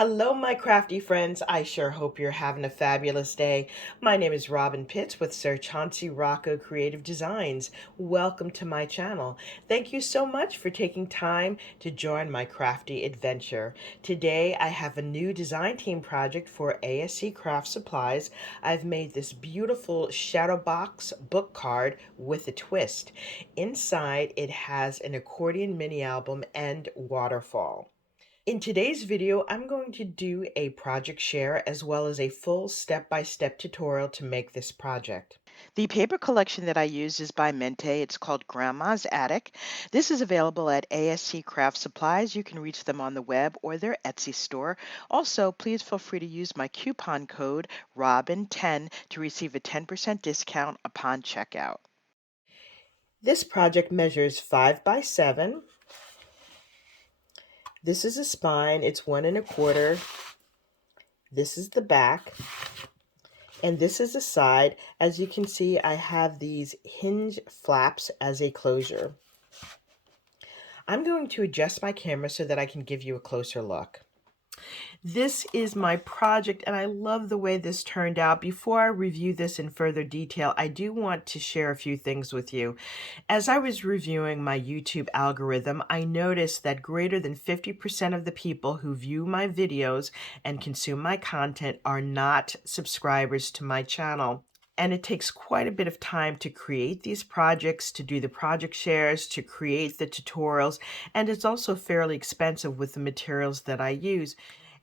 Hello, my crafty friends. I sure hope you're having a fabulous day. My name is Robyn Pitts with Sir Chauncey Rocco Creative Designs. Welcome to my channel. Thank you so much for taking time to join my crafty adventure. Today, I have a new design team project for ASC Craft Supplies. I've made this beautiful Shadowbox book card with a twist. Inside, it has an accordion mini album and waterfall. In today's video, I'm going to do a project share as well as a full step-by-step tutorial to make this project. The paper collection that I use is by MINTAY. It's called Grandma's Attic. This is available at ASC Craft Supplies. You can reach them on the web or their Etsy store. Also, please feel free to use my coupon code ROBYN10 to receive a 10% discount upon checkout. This project measures 5 by 7. This is a spine, it's 1 1/4. This is the back, and this is the side. As you can see, I have these hinge flaps as a closure. I'm going to adjust my camera so that I can give you a closer look. This is my project, and I love the way this turned out. Before I review this in further detail, I do want to share a few things with you. As I was reviewing my YouTube algorithm, I noticed that greater than 50% of the people who view my videos and consume my content are not subscribers to my channel. And it takes quite a bit of time to create these projects, to do the project shares, to create the tutorials, and it's also fairly expensive with the materials that I use.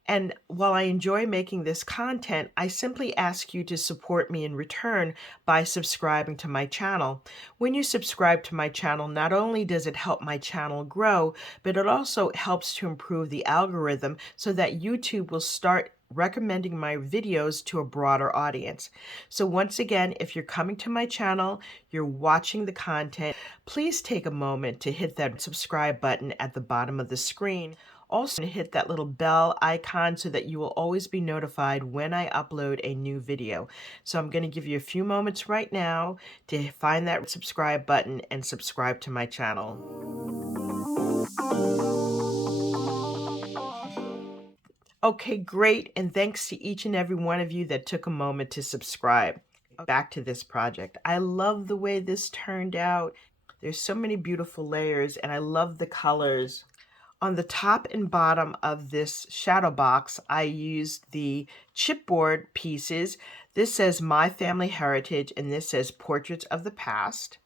And while I enjoy making this content, I simply ask you to support me in return by subscribing to my channel. When you subscribe to my channel, not only does it help my channel grow, but it also helps to improve the algorithm so that YouTube will start recommending my videos to a broader audience. So once again, if you're coming to my channel, you're watching the content, please take a moment to hit that subscribe button at the bottom of the screen. Also, hit that little bell icon so that you will always be notified when I upload a new video. So I'm going to give you a few moments right now to find that subscribe button and subscribe to my channel. Okay, great, and thanks to each and every one of you that took a moment to subscribe. Back to this project. I love the way this turned out. There's so many beautiful layers, and I love the colors. On the top and bottom of this shadow box, I used the chipboard pieces. This says My Family Heritage, and this says Portraits of the Past.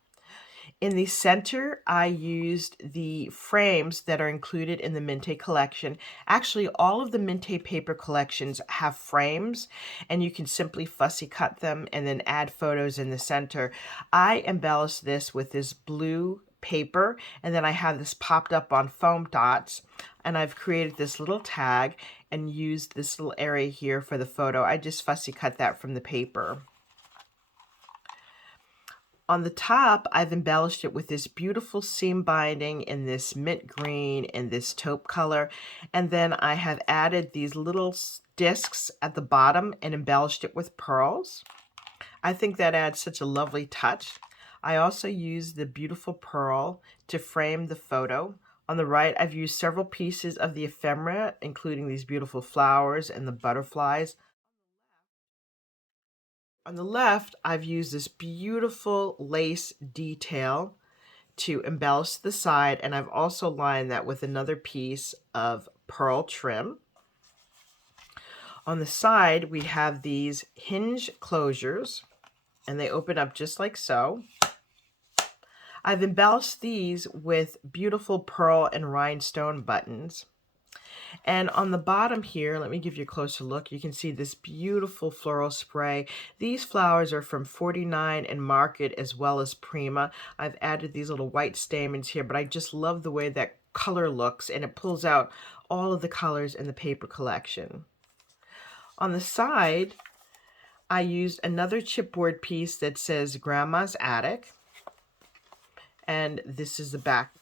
In the center, I used the frames that are included in the MINTAY collection. Actually, all of the MINTAY paper collections have frames, and you can simply fussy cut them and then add photos in the center. I embellished this with this blue paper, and then I have this popped up on foam dots, and I've created this little tag and used this little area here for the photo. I just fussy cut that from the paper. On the top, I've embellished it with this beautiful seam binding in this mint green and this taupe color. And then I have added these little discs at the bottom and embellished it with pearls. I think that adds such a lovely touch. I also used the beautiful pearl to frame the photo. On the right, I've used several pieces of the ephemera, including these beautiful flowers and the butterflies. On the left, I've used this beautiful lace detail to embellish the side, and I've also lined that with another piece of pearl trim. On the side, we have these hinge closures, and they open up just like so. I've embellished these with beautiful pearl and rhinestone buttons. And on the bottom here, let me give you a closer look. You can see this beautiful floral spray. These flowers are from 49 and Market as well as Prima. I've added these little white stamens here, but I just love the way that color looks, and it pulls out all of the colors in the paper collection. On the side, I used another chipboard piece that says Grandma's Attic, and this is the back.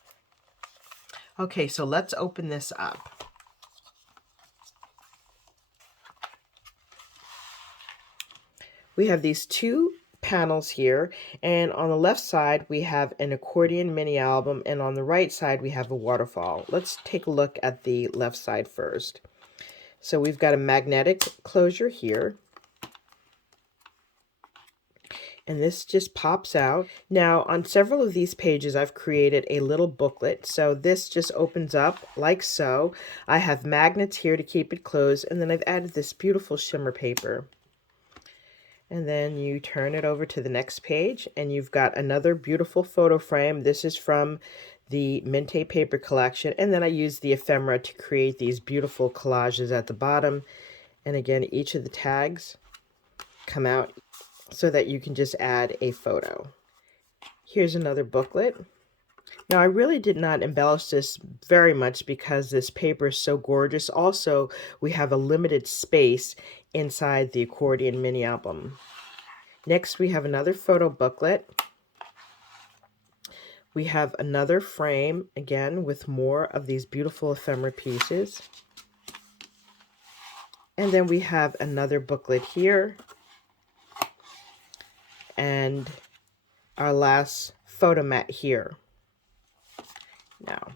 Okay, so let's open this up. We have these two panels here, and on the left side we have an accordion mini album, and on the right side we have a waterfall. Let's take a look at the left side first. So we've got a magnetic closure here. And this just pops out. Now, on several of these pages, I've created a little booklet. So this just opens up like so. I have magnets here to keep it closed, and then I've added this beautiful shimmer paper. And then you turn it over to the next page, and you've got another beautiful photo frame. This is from the MINTAY paper collection, and then I used the ephemera to create these beautiful collages at the bottom. And again, each of the tags come out so that you can just add a photo. Here's another booklet. Now, I really did not embellish this very much because this paper is so gorgeous. Also, we have a limited space inside the accordion mini album. Next, we have another photo booklet. We have another frame, again, with more of these beautiful ephemera pieces. And then we have another booklet here. And our last photo mat here. Now,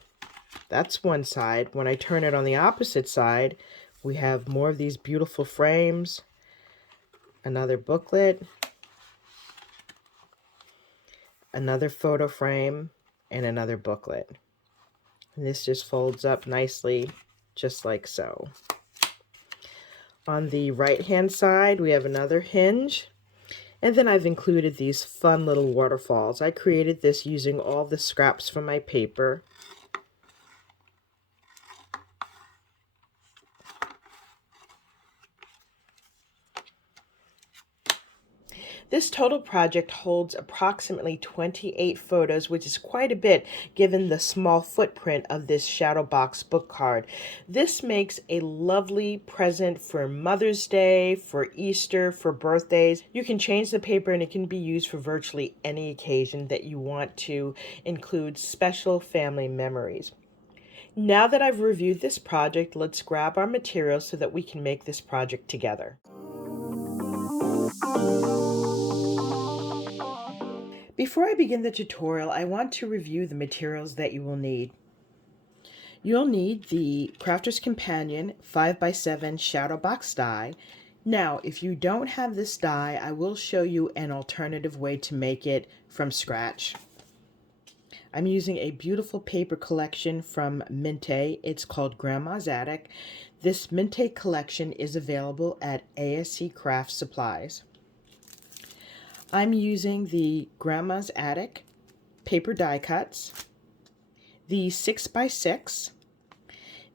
that's one side. When I turn it on the opposite side, we have more of these beautiful frames, another booklet, another photo frame, and another booklet. And this just folds up nicely, just like so. On the right-hand side, we have another hinge. And then I've included these fun little waterfalls. I created this using all the scraps from my paper. This total project holds approximately 28 photos, which is quite a bit given the small footprint of this Shadowbox book card. This makes a lovely present for Mother's Day, for Easter, for birthdays. You can change the paper and it can be used for virtually any occasion that you want to include special family memories. Now that I've reviewed this project, let's grab our materials so that we can make this project together. Before I begin the tutorial, I want to review the materials that you will need. You'll need the Crafter's Companion 5x7 Shadowbox die. Now, if you don't have this die, I will show you an alternative way to make it from scratch. I'm using a beautiful paper collection from MINTAY. It's called Grandma's Attic. This MINTAY collection is available at ASCCRAFTSUPPLIES. I'm using the Grandma's Attic paper die cuts, the 6x6,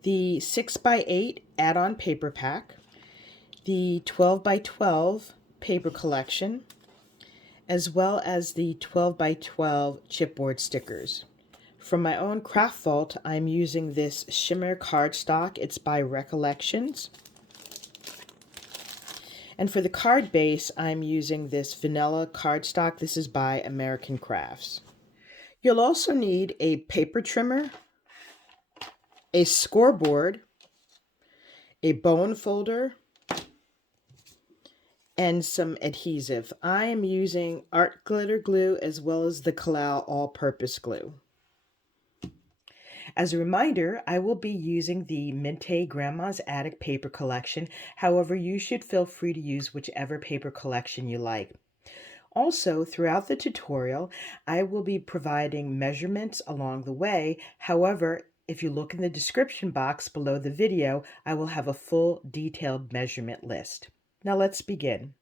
the 6x8 add-on paper pack, the 12x12 paper collection, as well as the 12x12 chipboard stickers. From my own craft vault, I'm using this shimmer cardstock. It's by Recollections. And for the card base, I'm using this vanilla cardstock. This is by American Crafts. You'll also need a paper trimmer, a scoreboard, a bone folder, and some adhesive. I am using art glitter glue as well as the Kalal all-purpose glue. As a reminder, I will be using the MINTAY Grandma's Attic paper collection. However, you should feel free to use whichever paper collection you like. Also, throughout the tutorial, I will be providing measurements along the way. However, if you look in the description box below the video, I will have a full detailed measurement list. Now let's begin.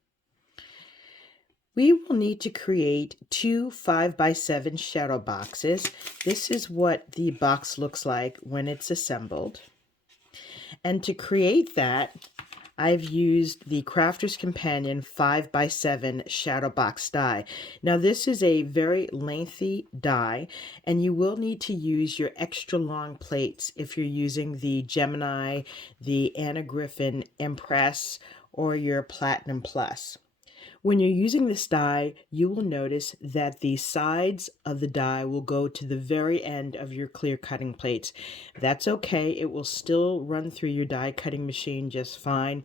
We will need to create 2 5x7 shadow boxes. This is what the box looks like when it's assembled. And to create that, I've used the Crafter's Companion 5x7 shadow box die. Now this is a very lengthy die, and you will need to use your extra long plates if you're using the Gemini, the Anna Griffin Impress, or your Platinum Plus. When you're using this die, you will notice that the sides of the die will go to the very end of your clear cutting plates. That's okay. It will still run through your die cutting machine just fine.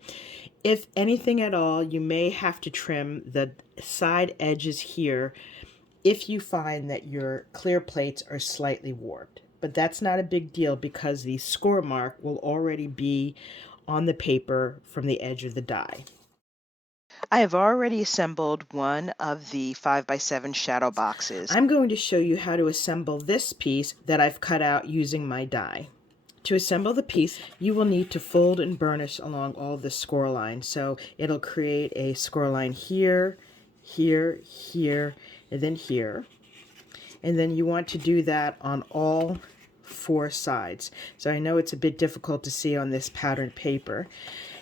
If anything at all, you may have to trim the side edges here if you find that your clear plates are slightly warped. But that's not a big deal because the score mark will already be on the paper from the edge of the die. I have already assembled one of the 5x7 shadow boxes. I'm going to show you how to assemble this piece that I've cut out using my die. To assemble the piece, you will need to fold and burnish along all the score lines. So it'll create a score line here, here, here, and then here. And then you want to do that on all 4 sides. So I know it's a bit difficult to see on this patterned paper.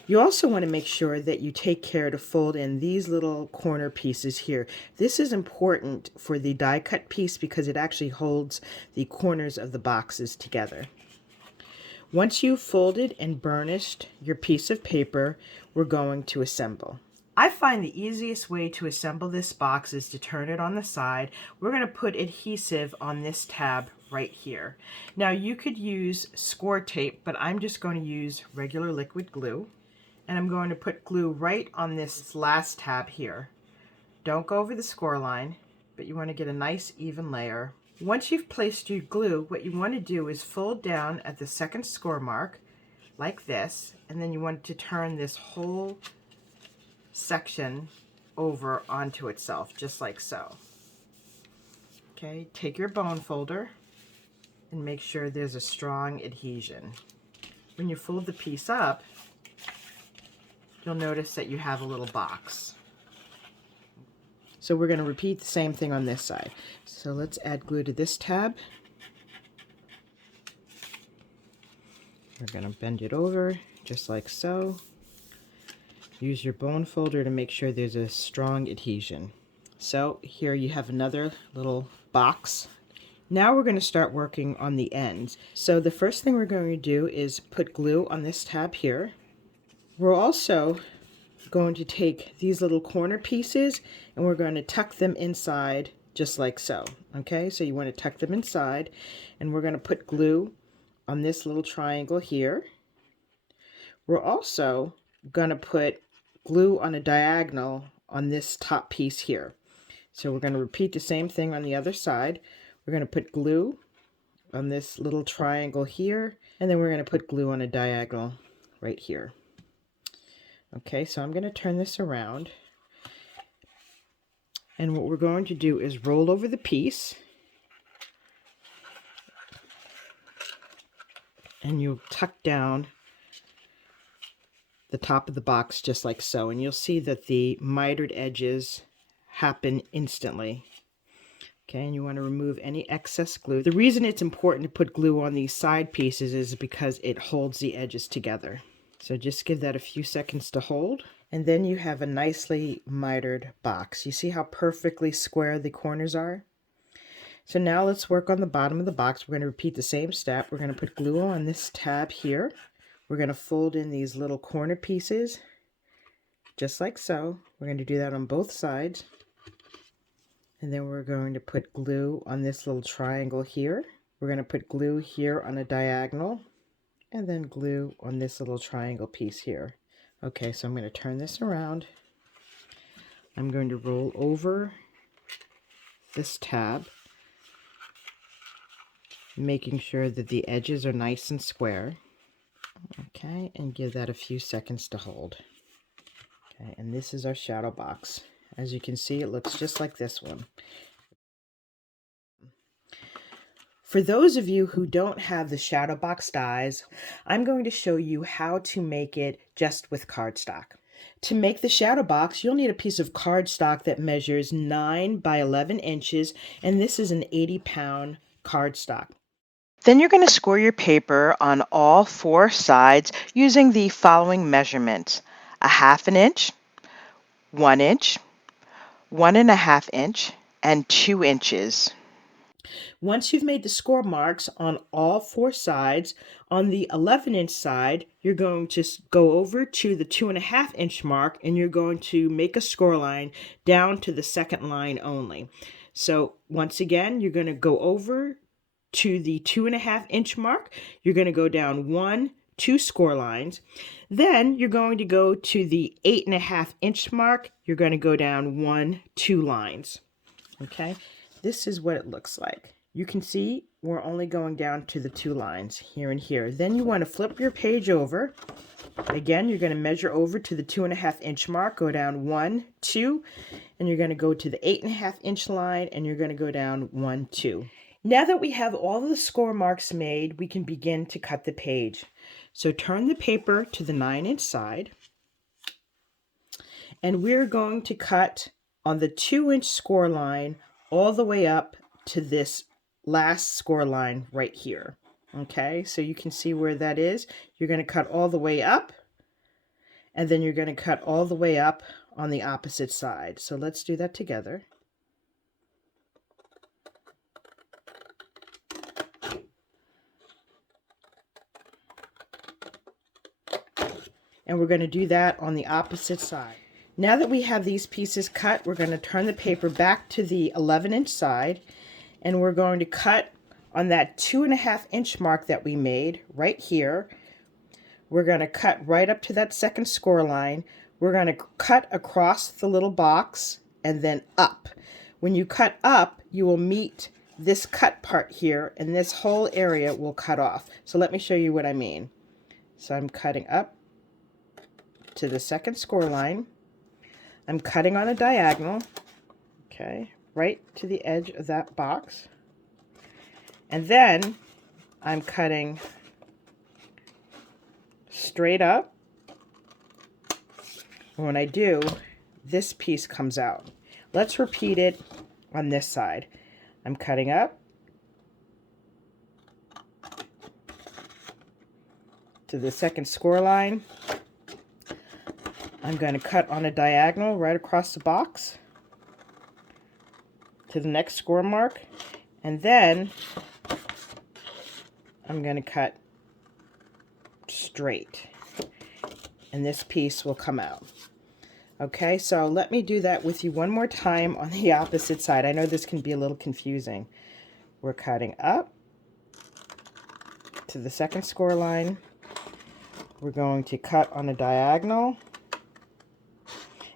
You also want to make sure that you take care to fold in these little corner pieces here. This is important for the die cut piece because it actually holds the corners of the boxes together. Once you've folded and burnished your piece of paper, we're going to assemble. I find the easiest way to assemble this box is to turn it on the side. We're going to put adhesive on this tab right here. Now you could use score tape, but I'm just going to use regular liquid glue. And I'm going to put glue right on this last tab here. Don't go over the score line, but you want to get a nice even layer. Once you've placed your glue, what you want to do is fold down at the second score mark like this, and then you want to turn this whole section over onto itself, just like so. Okay, take your bone folder and make sure there's a strong adhesion. When you fold the piece up, you'll notice that you have a little box. So we're going to repeat the same thing on this side. So let's add glue to this tab. We're going to bend it over just like so. Use your bone folder to make sure there's a strong adhesion. So here you have another little box. Now we're going to start working on the ends. So the first thing we're going to do is put glue on this tab here. We're also going to take these little corner pieces and we're going to tuck them inside just like so. Okay, so you want to tuck them inside, and we're going to put glue on this little triangle here. We're also going to put glue on a diagonal on this top piece here. So we're going to repeat the same thing on the other side. We're going to put glue on this little triangle here, and then we're going to put glue on a diagonal right here. Okay, so I'm going to turn this around, and what we're going to do is roll over the piece, and you'll tuck down the top of the box just like so, and you'll see that the mitered edges happen instantly. Okay, and you want to remove any excess glue. The reason it's important to put glue on these side pieces is because it holds the edges together. So just give that a few seconds to hold, and then you have a nicely mitered box. You see how perfectly square the corners are? So now let's work on the bottom of the box. We're going to repeat the same step. We're going to put glue on this tab here. We're going to fold in these little corner pieces, just like so. We're going to do that on both sides. And then we're going to put glue on this little triangle here. We're going to put glue here on a diagonal, and then glue on this little triangle piece here. Okay, so I'm going to turn this around. I'm going to roll over this tab, making sure that the edges are nice and square. Okay, and give that a few seconds to hold. Okay, and this is our shadow box. As you can see, it looks just like this one. For those of you who don't have the Shadowbox dies, I'm going to show you how to make it just with cardstock. To make the Shadowbox, you'll need a piece of cardstock that measures 9 by 11 inches, and this is an 80-pound cardstock. Then you're going to score your paper on all 4 sides using the following measurements: 1/2 inch, 1 inch, 1.5 inch, and 2 inches. Once you've made the score marks on all 4 sides, on the 11-inch side, you're going to go over to the 2.5 inch mark, and you're going to make a score line down to the second line only. So once again, you're going to go over to the 2.5 inch mark. You're going to go down 2 score lines. Then you're going to go to the 8.5 inch mark. You're going to go down 2 lines. Okay, this is what it looks like. You can see we're only going down to the 2 lines here and here. Then you want to flip your page over. Again, you're going to measure over to the 2.5 inch mark, go down 1, 2, and you're going to go to the 8.5 inch line, and you're going to go down 1, 2. Now that we have all of the score marks made, we can begin to cut the page. So turn the paper to the 9-inch side, and we're going to cut on the 2-inch score line all the way up to this last score line right here. Okay, so you can see where that is. You're going to cut all the way up, and then you're going to cut all the way up on the opposite side. So let's do that together. And we're going to do that on the opposite side. Now that we have these pieces cut, we're going to turn the paper back to the 11-inch side, and we're going to cut on that 2.5 inch mark that we made right here. We're going to cut right up to that second score line. We're going to cut across the little box and then up. When you cut up, you will meet this cut part here, and this whole area will cut off. So let me show you what I mean. So I'm cutting up to the second score line. I'm cutting on a diagonal, okay, right to the edge of that box. And then I'm cutting straight up. And when I do, this piece comes out. Let's repeat it on this side. I'm cutting up to the second score line. I'm going to cut on a diagonal right across the box to the next score mark, and then I'm going to cut straight, and this piece will come out. Okay, so let me do that with you one more time on the opposite side. I know this can be a little confusing. We're cutting up to the second score line. We're going to cut on a diagonal.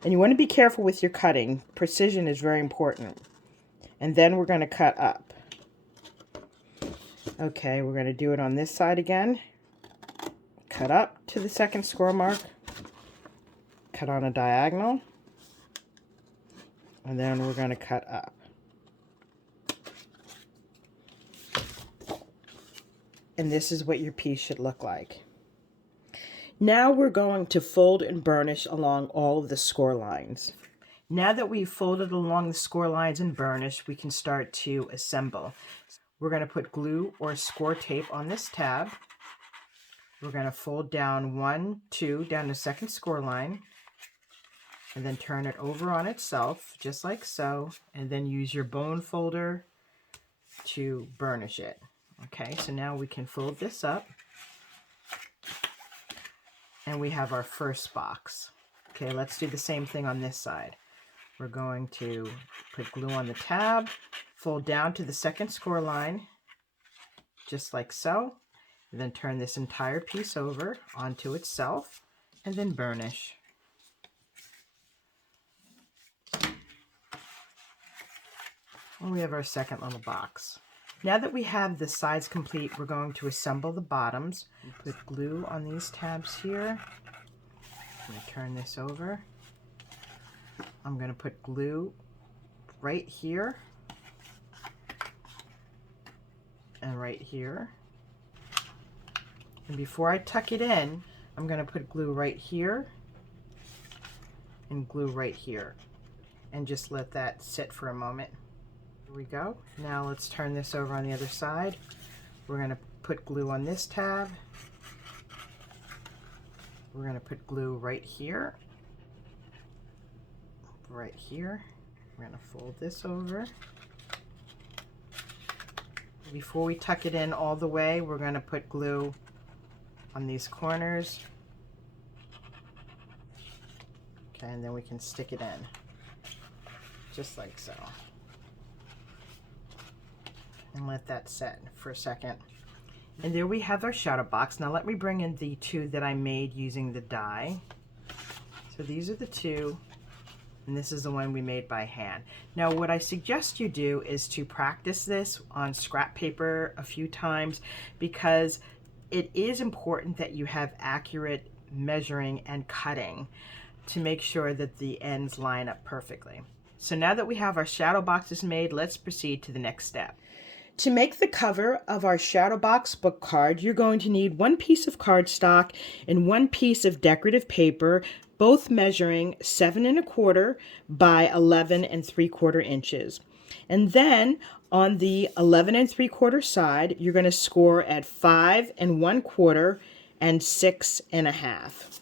And you want to be careful with your cutting. Precision is very important. And then we're going to cut up. Okay, we're going to do it on this side again. Cut up to the second score mark. Cut on a diagonal. And then we're going to cut up. And this is what your piece should look like. Now we're going to fold and burnish along all of the score lines. Now that we've folded along the score lines and burnished, we can start to assemble. We're going to put glue or score tape on this tab. We're going to fold down 1, 2, down the second score line, and then turn it over on itself, just like so, and then use your bone folder to burnish it. Okay, so now we can fold this up. And we have our first box. Okay, let's do the same thing on this side. We're going to put glue on the tab, fold down to the second score line, just like so, and then turn this entire piece over onto itself, and then burnish. And we have our second little box. Now that we have the sides complete, we're going to assemble the bottoms. Put glue on these tabs here. I'm going to turn this over. I'm going to put glue right here and right here. And before I tuck it in, I'm going to put glue right here and glue right here. And just let that sit for a moment. Here we go. Now let's turn this over on the other side. We're going to put glue on this tab. We're going to put glue right here. Right here. We're going to fold this over. Before we tuck it in all the way, we're going to put glue on these corners. Okay, and then we can stick it in. Just like so. And let that set for a second. And there we have our Shadowbox. Now let me bring in the 2 that I made using the die. So these are the 2 And this is the one we made by hand. Now what I suggest you do is to practice this on scrap paper a few times, because it is important that you have accurate measuring and cutting to make sure that the ends line up perfectly. So now that we have our shadow boxes made, let's proceed to the next step. To make the cover of our Shadowbox book card, you're going to need one piece of cardstock and one piece of decorative paper, both measuring 7 1/4 by 11 3/4 inches. And then on the 11 3/4 side, you're going to score at 5 1/4 and 6 1/2.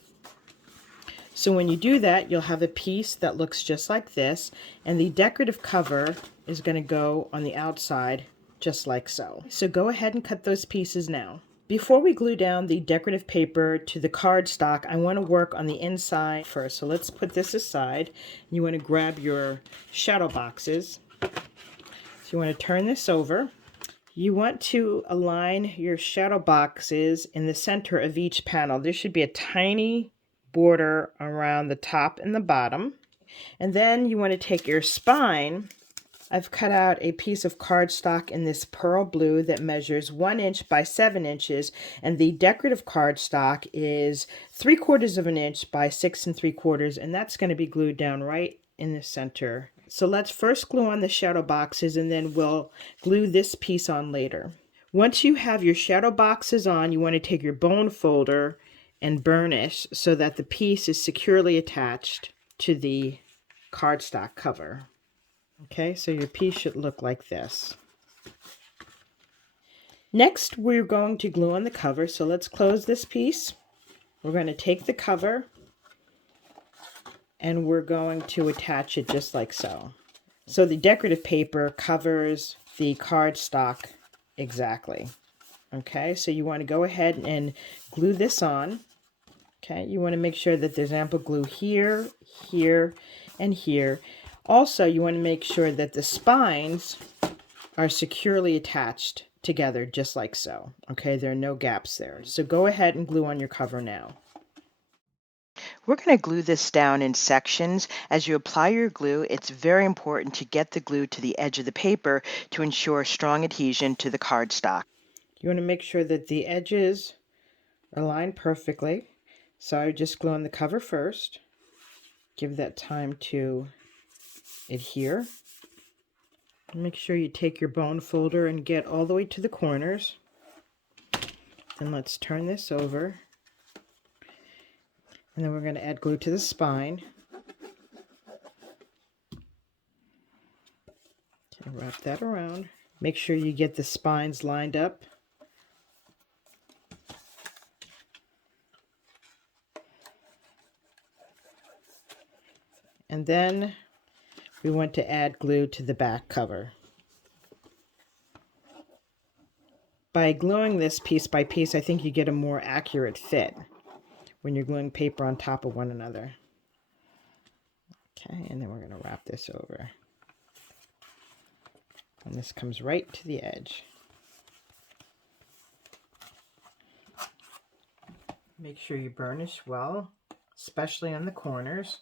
So when you do that, you'll have a piece that looks just like this, and the decorative cover is going to go on the outside just like so. So go ahead and cut those pieces now. Before we glue down the decorative paper to the cardstock, I want to work on the inside first. So let's put this aside. You want to grab your shadow boxes. So you want to turn this over. You want to align your shadow boxes in the center of each panel. There should be a tiny border around the top and the bottom. And then you want to take your spine. I've cut out a piece of cardstock in this pearl blue that measures 1 inch by 7 inches, and the decorative cardstock is 3/4 of an inch by 6 3/4, and that's going to be glued down right in the center. So let's first glue on the shadow boxes, and then we'll glue this piece on later. Once you have your shadow boxes on, you want to take your bone folder and burnish so that the piece is securely attached to the cardstock cover. Okay, so your piece should look like this. Next, we're going to glue on the cover. So let's close this piece. We're going to take the cover and we're going to attach it just like so. So the decorative paper covers the cardstock exactly. Okay, so you want to go ahead and glue this on. Okay, you want to make sure that there's ample glue here, here, and here. Also, you want to make sure that the spines are securely attached together just like so. Okay, there are no gaps there. So go ahead and glue on your cover now. We're going to glue this down in sections. As you apply your glue, it's very important to get the glue to the edge of the paper to ensure strong adhesion to the cardstock. You want to make sure that the edges are aligned perfectly. So I just glue on the cover first. Give that time to adhere. Make sure you take your bone folder and get all the way to the corners. Then let's turn this over. And then we're going to add glue to the spine. Okay, wrap that around. Make sure you get the spines lined up. And then we want to add glue to the back cover. By gluing this piece by piece, I think you get a more accurate fit when you're gluing paper on top of one another. Okay, and then we're going to wrap this over. And this comes right to the edge. Make sure you burnish well, especially on the corners.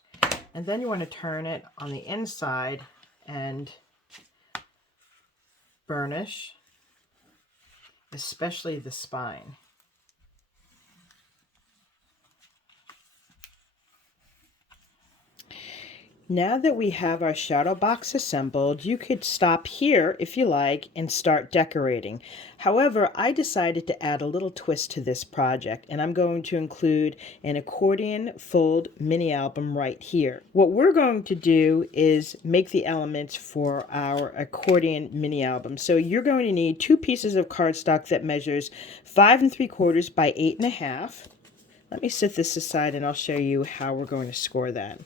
And then you want to turn it on the inside and burnish, especially the spine. Now that we have our shadow box assembled, you could stop here if you like and start decorating. However, I decided to add a little twist to this project, and I'm going to include an accordion fold mini album right here. What we're going to do is make the elements for our accordion mini album. So you're going to need 2 pieces of cardstock that measures 5 3/4 by 8 1/2. Let me set this aside and I'll show you how we're going to score that.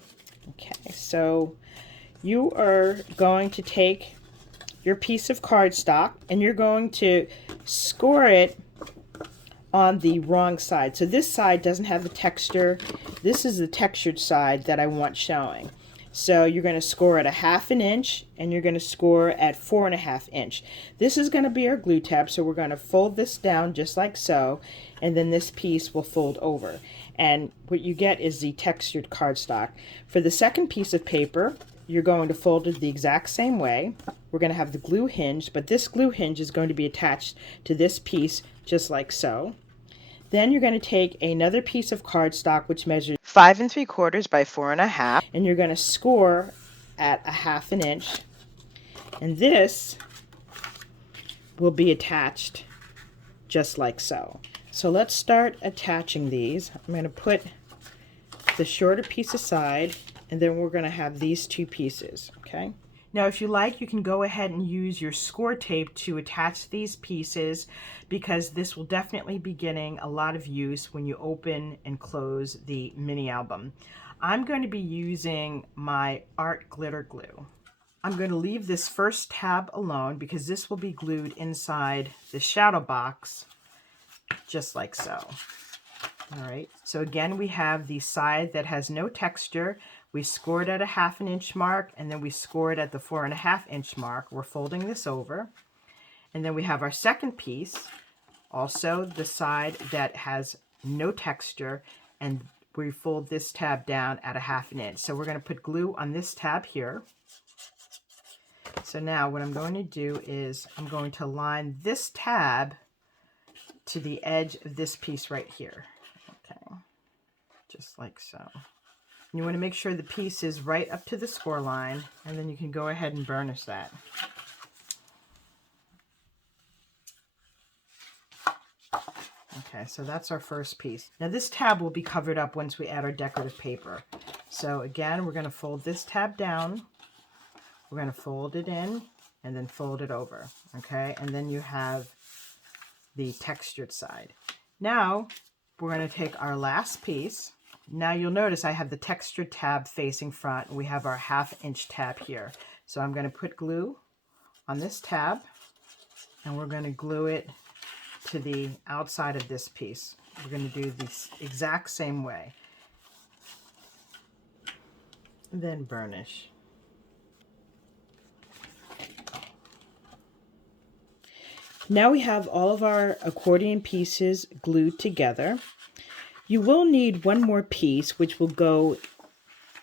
Okay, so you are going to take your piece of cardstock and you're going to score it on the wrong side. So this side doesn't have the texture. This is the textured side that I want showing. So you're going to score at a 1/2 inch and you're going to score at 4.5 inch. This is going to be our glue tab, so we're going to fold this down just like so, and then this piece will fold over. And what you get is the textured cardstock. For the second piece of paper, you're going to fold it the exact same way. We're going to have the glue hinge, but this glue hinge is going to be attached to this piece just like so. Then you're going to take another piece of cardstock which measures 5 3/4 by 4 1/2, and you're going to score at a 1/2 inch, and this will be attached just like so. So let's start attaching these. I'm going to put the shorter piece aside, and then we're going to have these two pieces, okay? Now, if you like, you can go ahead and use your score tape to attach these pieces, because this will definitely be getting a lot of use when you open and close the mini album. I'm going to be using my art glitter glue. I'm going to leave this first tab alone because this will be glued inside the Shadowbox just like so. All right, so again, we have the side that has no texture. We scored at a 1/2 inch mark, and then we scored at the 4.5 inch mark. We're folding this over. And then we have our second piece, also the side that has no texture, and we fold this tab down at a 1/2 inch. So we're going to put glue on this tab here. So now what I'm going to do is I'm going to line this tab to the edge of this piece right here. Okay, just like so. You want to make sure the piece is right up to the score line, and then you can go ahead and burnish that. Okay, so that's our first piece. Now this tab will be covered up once we add our decorative paper. So again, we're going to fold this tab down. We're going to fold it in and then fold it over. Okay, and then you have the textured side. Now we're going to take our last piece. Now you'll notice I have the textured tab facing front. We have our 1/2 inch tab here. So I'm going to put glue on this tab, and we're going to glue it to the outside of this piece. We're going to do the exact same way. Then burnish. Now we have all of our accordion pieces glued together. You will need one more piece, which will go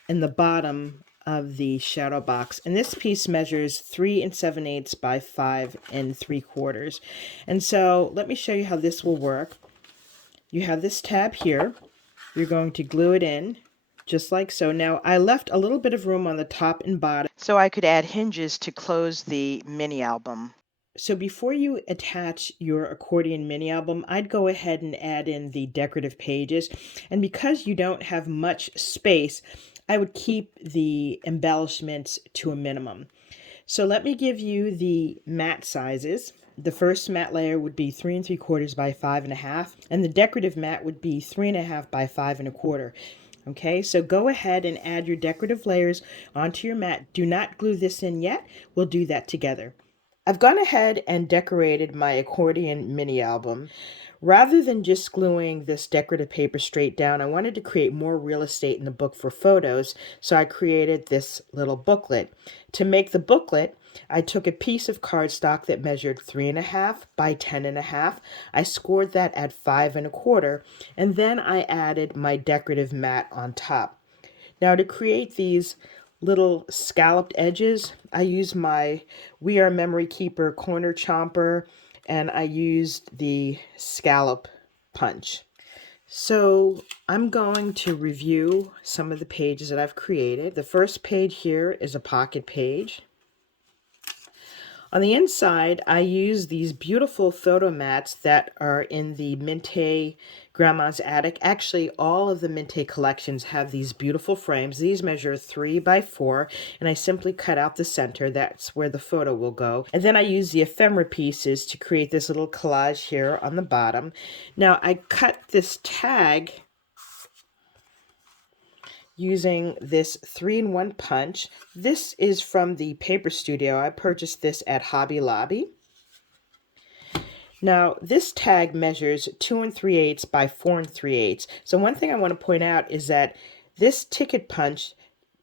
in the bottom of the shadow box, and this piece measures 3 7/8 by 5 3/4. And so let me show you how this will work. You have this tab here. You're going to glue it in just like so. Now I left a little bit of room on the top and bottom so I could add hinges to close the mini album. So before you attach your accordion mini album, I'd go ahead and add in the decorative pages. And because you don't have much space, I would keep the embellishments to a minimum. So let me give you the mat sizes. The first mat layer would be 3 3/4 by 5 1/2, and the decorative mat would be 3 1/2 by 5 1/4. Okay, so go ahead and add your decorative layers onto your mat. Do not glue this in yet. We'll do that together. I've gone ahead and decorated my accordion mini album. Rather than just gluing this decorative paper straight down, I wanted to create more real estate in the book for photos, so I created this little booklet. To make the booklet, I took a piece of cardstock that measured 3 1/2 by 10 1/2. I scored that at 5 1/4, and then I added my decorative mat on top. Now to create these little scalloped edges, I used my We Are Memory Keeper corner chomper, and I used the scallop punch. So I'm going to review some of the pages that I've created. The first page here is a pocket page. On the inside, I use these beautiful photo mats that are in the MINTAY Grandma's Attic. Actually, all of the MINTAY collections have these beautiful frames. These measure 3 by 4, and I simply cut out the center. That's where the photo will go. And then I use the ephemera pieces to create this little collage here on the bottom. Now, I cut this tag using this 3-in-1 punch. This is from the Paper Studio. I purchased this at Hobby Lobby. Now, this tag measures 2 3/8 by 4 3/8. So one thing I want to point out is that this ticket punch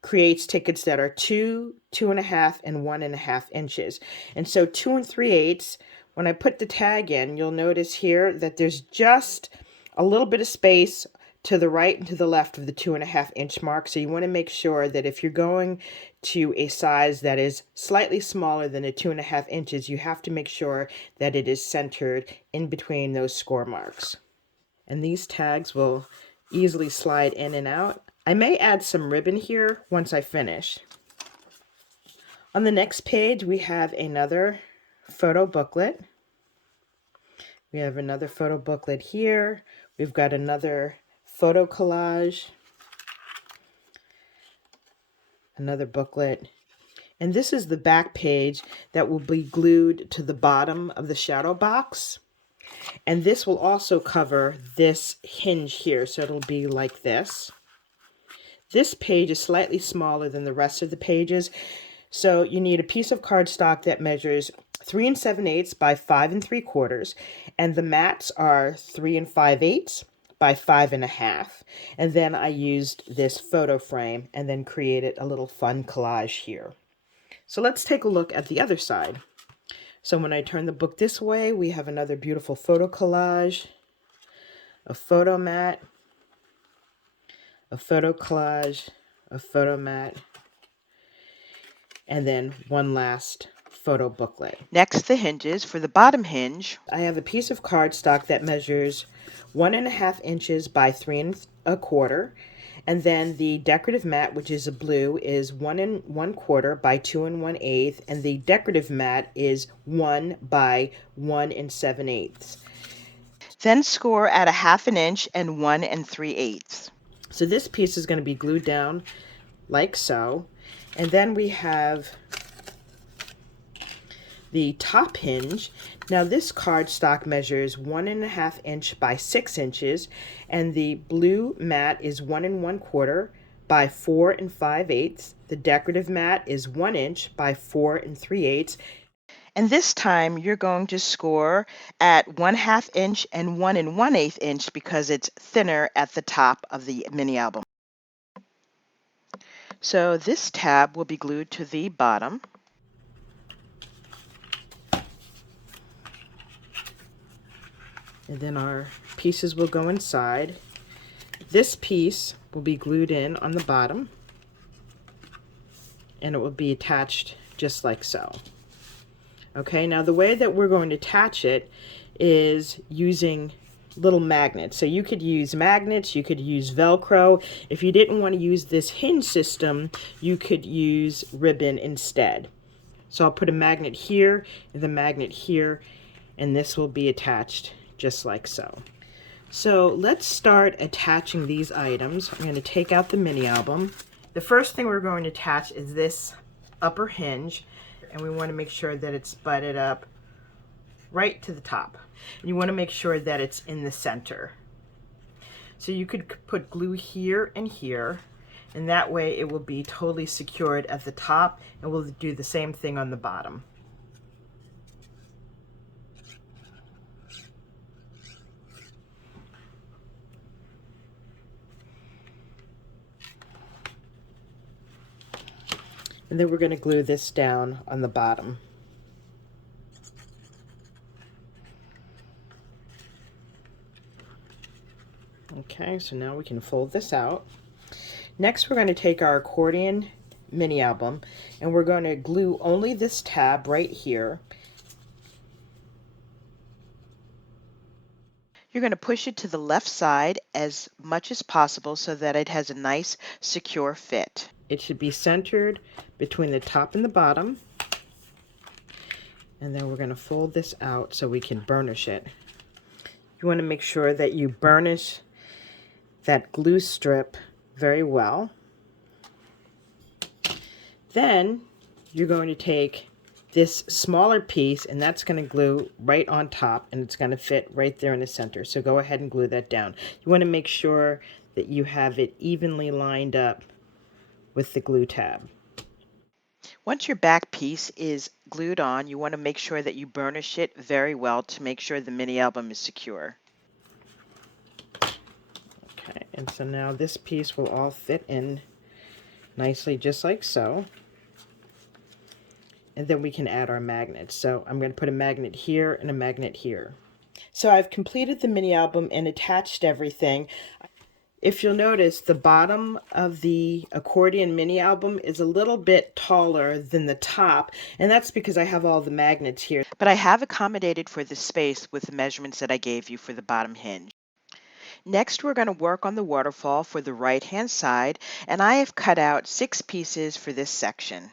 creates tickets that are 2, 2.5, and 1.5 inches. And so 2 3/8, when I put the tag in, you'll notice here that there's just a little bit of space to the right and to the left of the 2.5 inch mark. So you want to make sure that if you're going to a size that is slightly smaller than the 2.5 inches, you have to make sure that it is centered in between those score marks. And these tags will easily slide in and out. I may add some ribbon here once I finish. On the next page, we have another photo booklet. We have another photo booklet here. We've got another photo collage, another booklet. And this is the back page that will be glued to the bottom of the Shadowbox. And this will also cover this hinge here, so it'll be like this. This page is slightly smaller than the rest of the pages, so you need a piece of cardstock that measures 3 7/8 by 5 3/4, and the mats are 3 5/8 by 5.5. And then I used this photo frame and then created a little fun collage here. So let's take a look at the other side. So when I turn the book this way, we have another beautiful photo collage, a photo mat, a photo collage, a photo mat, and then one last photo booklet. Next, the hinges. For the bottom hinge, I have a piece of cardstock that measures 1.5 inches by 3 1/4. And then the decorative mat, which is a blue, is 1 1/4 by 2 1/8, and the decorative mat is 1 by 1 7/8. then score at 1/2 inch and 1 3/8. So this piece is going to be glued down like so. And then we have the top hinge. Now this cardstock measures 1.5 inch by 6 inches, and the blue mat is 1 1/4 by 4 5/8. The decorative mat is 1 inch by 4 3/8. And this time you're going to score at 1/2 inch and 1 1/8 inch because it's thinner at the top of the mini album. So this tab will be glued to the bottom. And then our pieces will go inside. This piece will be glued in on the bottom, and it will be attached just like so. Okay, now the way that we're going to attach it is using little magnets. So you could use magnets, you could use Velcro. If you didn't want to use this hinge system, you could use ribbon instead. So I'll put a magnet here and the magnet here, and this will be attached just like so. So let's start attaching these items. I'm going to take out the mini album. The first thing we're going to attach is this upper hinge, and we want to make sure that it's butted up right to the top. And you want to make sure that it's in the center. So you could put glue here and here, and that way it will be totally secured at the top, and we'll do the same thing on the bottom. And then we're going to glue this down on the bottom. Okay, so now we can fold this out. Next, we're going to take our accordion mini album, and we're going to glue only this tab right here. You're going to push it to the left side as much as possible so that it has a nice, secure fit. It should be centered between the top and the bottom. And then we're going to fold this out so we can burnish it. You want to make sure that you burnish that glue strip very well. Then you're going to take this smaller piece, and that's going to glue right on top, and it's going to fit right there in the center. So go ahead and glue that down. You want to make sure that you have it evenly lined up with the glue tab. Once your back piece is glued on, you want to make sure that you burnish it very well to make sure the mini album is secure. Okay, and so now this piece will all fit in nicely just like so. And then we can add our magnets. So I'm going to put a magnet here and a magnet here. So I've completed the mini album and attached everything. If you'll notice, the bottom of the accordion mini album is a little bit taller than the top, and that's because I have all the magnets here. But I have accommodated for the space with the measurements that I gave you for the bottom hinge. Next, we're going to work on the waterfall for the right-hand side, and I have cut out 6 pieces for this section.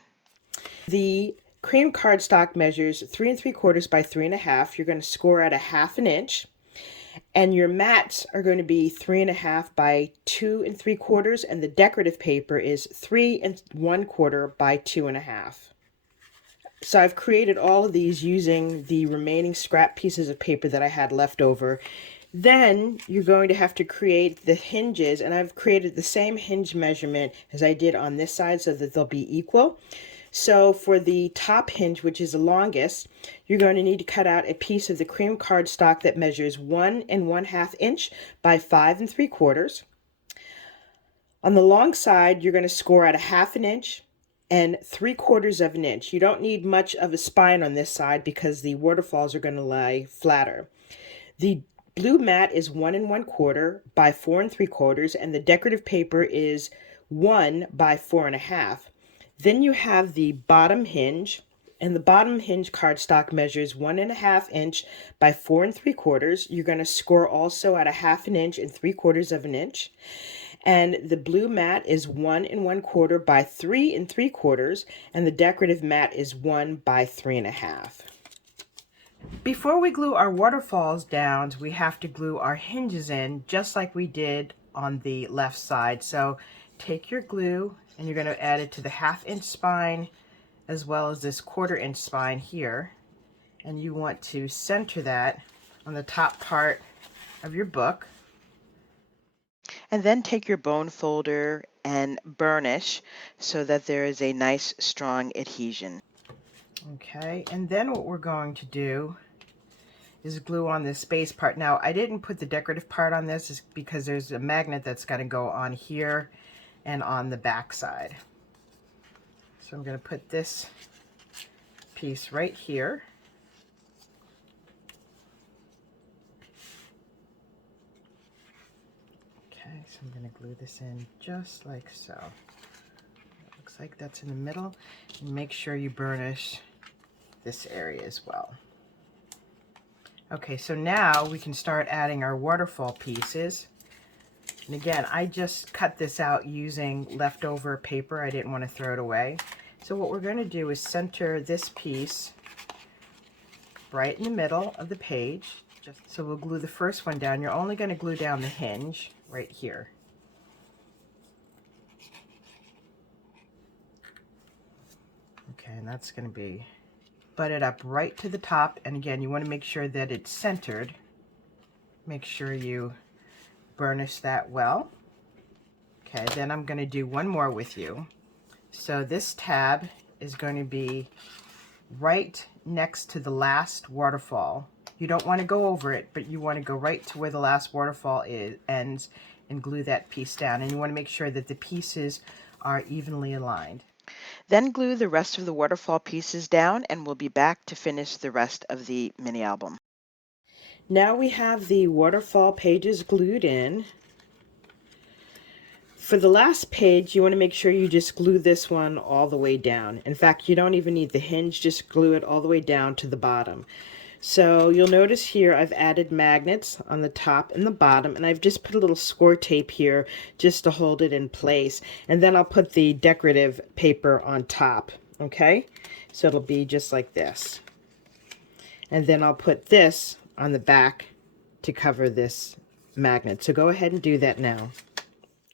The cream cardstock measures 3 3/4 by 3 1/2. You're going to score at 1/2 inch. And your mats are going to be 3 1/2 by 2 3/4, and the decorative paper is 3 1/4 by 2 1/2. So I've created all of these using the remaining scrap pieces of paper that I had left over. Then you're going to have to create the hinges, and I've created the same hinge measurement as I did on this side so that they'll be equal. So for the top hinge, which is the longest, you're going to need to cut out a piece of the cream cardstock that measures 1 1/2 inch by 5 3/4. On the long side, you're going to score at 1/2 inch and 3/4 inch. You don't need much of a spine on this side because the waterfalls are going to lie flatter. The blue mat is 1 1/4 by 4 3/4, and the decorative paper is 1 by 4 1/2. Then you have the bottom hinge, and the bottom hinge cardstock measures 1 1/2 inch by 4 3/4. You're going to score also at 1/2 inch and 3/4 inch. And the blue mat is 1 1/4 by 3 3/4, and the decorative mat is 1 by 3 1/2. Before we glue our waterfalls down, we have to glue our hinges in just like we did on the left side. So take your glue and you're going to add it to the 1/2 inch spine as well as this 1/4 inch spine here. And you want to center that on the top part of your book. And then take your bone folder and burnish so that there is a nice strong adhesion. Okay, and then what we're going to do is glue on this base part. Now, I didn't put the decorative part on this because there's a magnet that's going to go on here and on the back side. So I'm going to put this piece right here. Okay, so I'm going to glue this in just like so. It looks like that's in the middle. And make sure you burnish this area as well. Okay, so now we can start adding our waterfall pieces. And again, I just cut this out using leftover paper. I didn't want to throw it away. So what we're going to do is center this piece right in the middle of the page. So we'll glue the first one down. You're only going to glue down the hinge right here. Okay, and that's going to be butted up right to the top. And again, you want to make sure that it's centered. Make sure you burnish that well. Okay, then I'm going to do one more with you. So this tab is going to be right next to the last waterfall. You don't want to go over it, but you want to go right to where the last waterfall ends and glue that piece down. And you want to make sure that the pieces are evenly aligned. Then glue the rest of the waterfall pieces down, and we'll be back to finish the rest of the mini album. Now we have the waterfall pages glued in. For the last page, you want to make sure you just glue this one all the way down. In fact, you don't even need the hinge, just glue it all the way down to the bottom. So you'll notice here I've added magnets on the top and the bottom, and I've just put a little score tape here just to hold it in place. And then I'll put the decorative paper on top, okay? So it'll be just like this. And then I'll put this on the back to cover this magnet. So go ahead and do that now.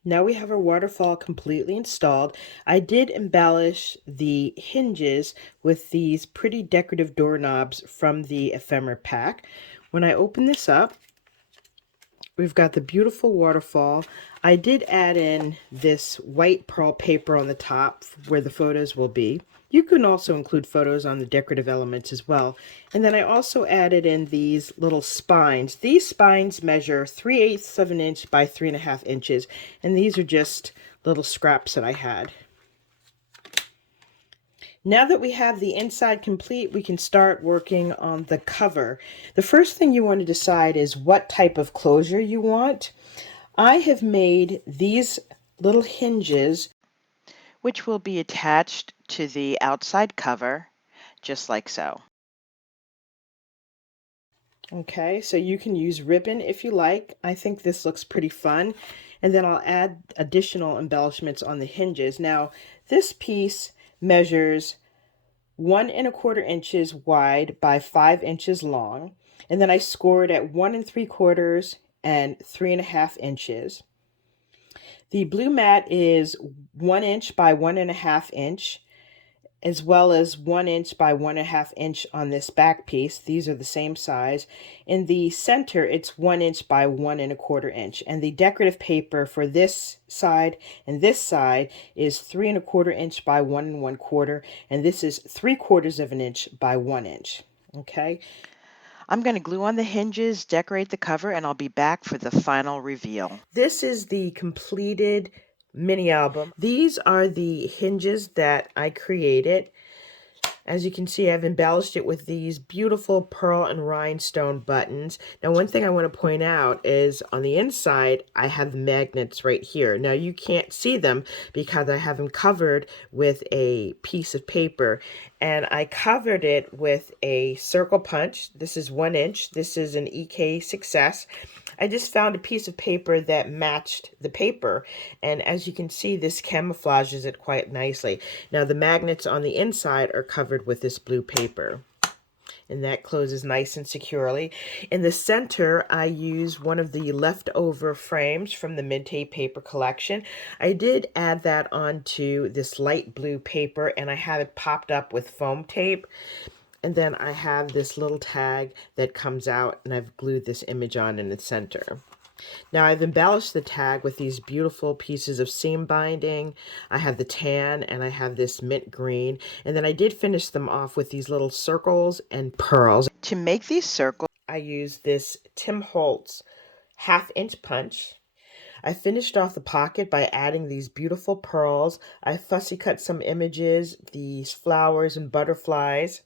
Now we have our waterfall completely installed. I did embellish the hinges with these pretty decorative doorknobs from the ephemera pack. When I open this up, we've got the beautiful waterfall. I did add in this white pearl paper on the top where the photos will be. You can also include photos on the decorative elements as well. And then I also added in these little spines. These spines measure 3/8 of an inch by 3 1/2 inches. And these are just little scraps that I had. Now that we have the inside complete, we can start working on the cover. The first thing you want to decide is what type of closure you want. I have made these little hinges, which will be attached to the outside cover, just like so. Okay, so you can use ribbon if you like. I think this looks pretty fun. And then I'll add additional embellishments on the hinges. Now, this piece measures 1¼ inches wide by 5 inches long. And then I scored at 1¾ and 3½ inches. The blue mat is 1 inch by 1½ inch, as well as 1 inch by 1½ inch on this back piece. These are the same size. In the center, it's 1 inch by 1¼ inch. And the decorative paper for this side and this side is 3¼ inch by 1¼ and this is 3/4 inch by 1 inch. Okay. I'm going to glue on the hinges, decorate the cover, and I'll be back for the final reveal. This is the completed mini album. These are the hinges that I created. As you can see, I've embellished it with these beautiful pearl and rhinestone buttons. Now, one thing I want to point out is on the inside, I have the magnets right here. Now, you can't see them because I have them covered with a piece of paper. And I covered it with a circle punch. This is 1 inch. This is an EK Success. I just found a piece of paper that matched the paper. And as you can see, this camouflages it quite nicely. Now, the magnets on the inside are covered with this blue paper. And that closes nice and securely. In the center, I use one of the leftover frames from the MINTAY paper collection. I did add that onto this light blue paper, and I have it popped up with foam tape. And then I have this little tag that comes out, and I've glued this image on in the center. Now I've embellished the tag with these beautiful pieces of seam binding. I have the tan and I have this mint green. And then I did finish them off with these little circles and pearls. To make these circles, I used this Tim Holtz 1/2 inch punch. I finished off the pocket by adding these beautiful pearls. I fussy cut some images, these flowers and butterflies.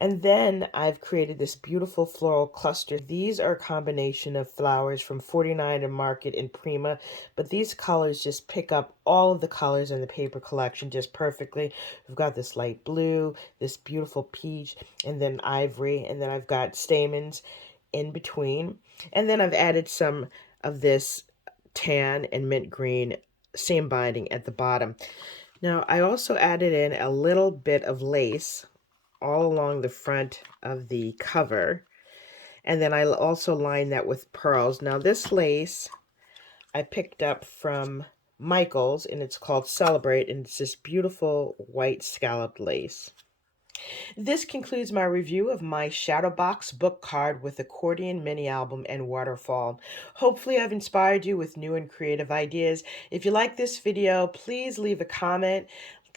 And then I've created this beautiful floral cluster. These are a combination of flowers from 49 and Market and Prima, but these colors just pick up all of the colors in the paper collection just perfectly. We've got this light blue, this beautiful peach, and then ivory, and then I've got stamens in between. And then I've added some of this tan and mint green seam binding at the bottom. Now, I also added in a little bit of lace all along the front of the cover, and then I'll also line that with pearls. Now, this lace I picked up from Michael's, and it's called Celebrate, and it's this beautiful white scalloped lace. This concludes my review of my Shadowbox book card with accordion, mini album, and waterfall. Hopefully I've inspired you with new and creative ideas. If you like this video, please leave a comment,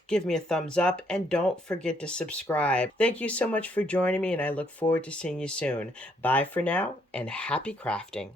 give me a thumbs up, and don't forget to subscribe. Thank you so much for joining me, and I look forward to seeing you soon. Bye for now, and happy crafting.